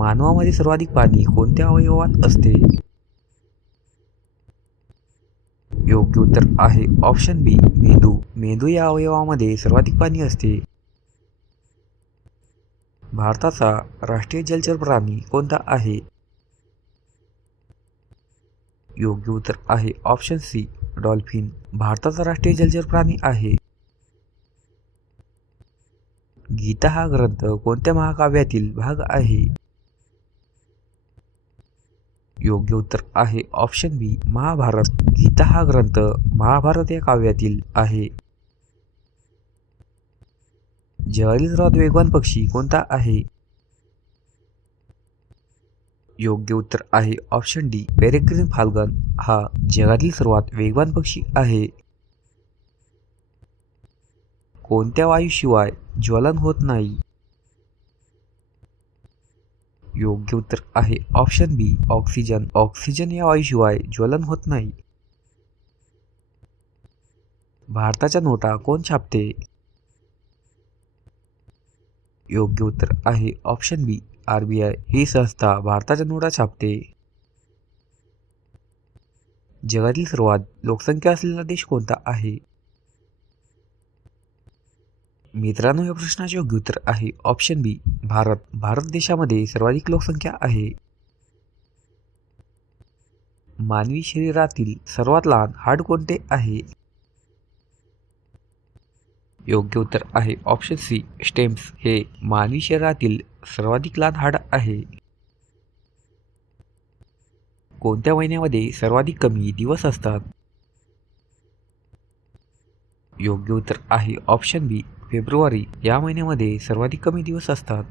मानवामध्ये सर्वाधिक पाणी कोणत्या अवयवात असते? योग्य उत्तर आहे ऑप्शन बी मेंदू. मेंदू या अवयवामध्ये सर्वाधिक पाणी असते. भारताचा राष्ट्रीय जलचर प्राणी कोणता आहे? योग्य उत्तर आहे ऑप्शन सी डॉल्फिन. भारताचा राष्ट्रीय जलचर प्राणी आहे. गीता हा ग्रंथ कोणत्या महाकाव्यातील भाग आहे? योग्य उत्तर आहे ऑप्शन बी महाभारत. गीता हा ग्रंथ महाभारत या काव्यातील आहे. जगातील सर्वात वेगवान पक्षी कोणता आहे? योग्य उत्तर आहे ऑप्शन डी पेरेग्रीन फाल्कन हा जगातील सर्वात वेगवान पक्षी आहे. कोणत्या वायूशिवाय ज्वलन होत नाही? योग्य उत्तर आहे ऑप्शन बी ऑक्सिजन. ऑक्सिजन या वायूशिवाय ज्वलन होत नाही. भारताच्या नोटा कोण छापते? योग्य उत्तर आहे ऑप्शन बी RBI. ही संस्था भारताच्या नोटा छापते. जगातील सर्वात लोकसंख्या असलेला देश कोणता आहे? मित्रांनो, या प्रश्नाचे योग्य उत्तर आहे ऑप्शन बी भारत. भारत देशामध्ये सर्वाधिक लोकसंख्या आहे. मानवी शरीरातील सर्वात लहान हाड कोणते आहे? योग्य उत्तर आहे ऑप्शन सी स्टेम्स. हे मानवी शरीरातील सर्वाधिक लहान हाड आहे. कोणत्या महिन्यामध्ये सर्वाधिक कमी दिवस असतात? योग्य उत्तर आहे ऑप्शन बी फेब्रुवारी. या महिन्यामध्ये सर्वाधिक कमी दिवस असतात.